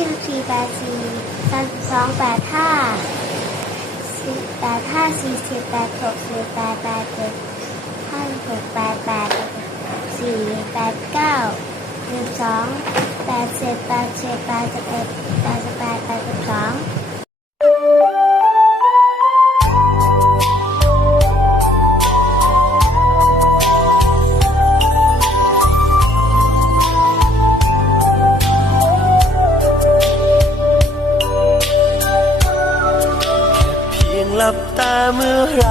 ยี่สิบสี่แปดสี่สามสิบสองแปดห้าสิบแปดห้าสี่สิบแปดหกสิบแปดแปดเจ็ดห้าหกแปดแปดสี่แปดเก้าหนึ่งสองแปดเจ็ดแปดเจ็ดแปดสิบเอ็ดแปดสิบแปดแปดสิบสอง เมื่อไร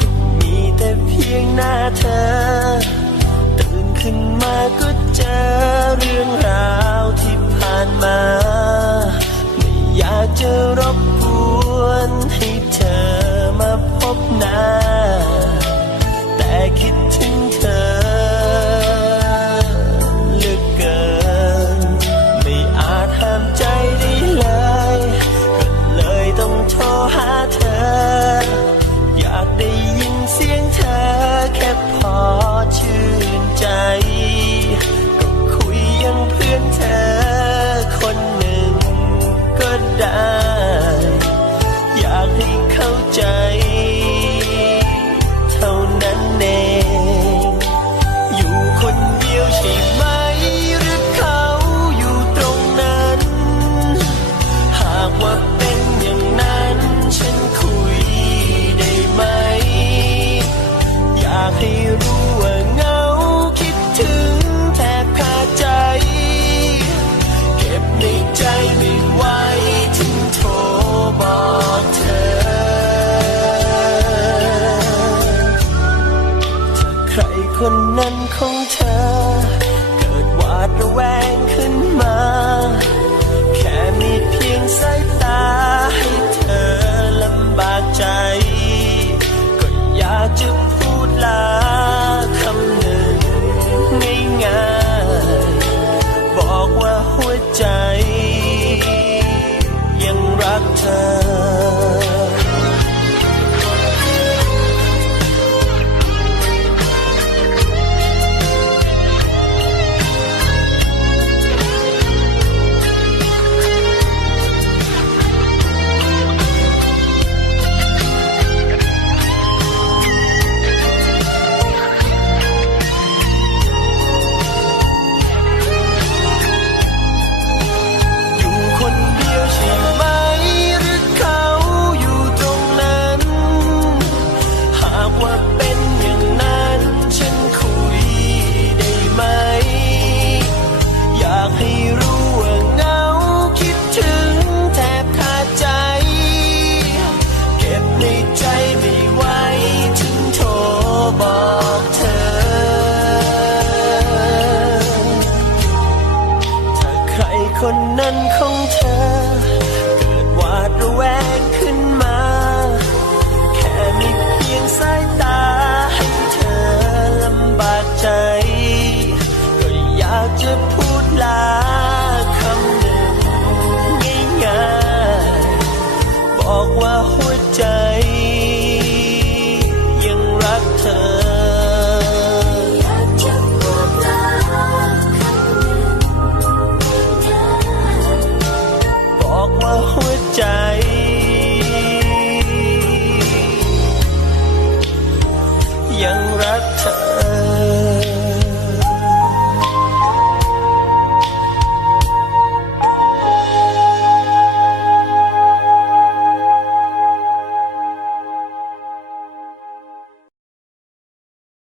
ก็มีแต่เพียงหน้าเธอ ตื่นขึ้นมาก็เจอเรื่องราวที่ผ่านมา ไม่อยากจะรบกวนให้เธอมาพบหน้า นนั้นของเธอ เกิดวาดระแวงขึ้นมา แค่มีเพียงสายตา คนนั้นของเธอ เกิดวาดระแวงขึ้นมา her.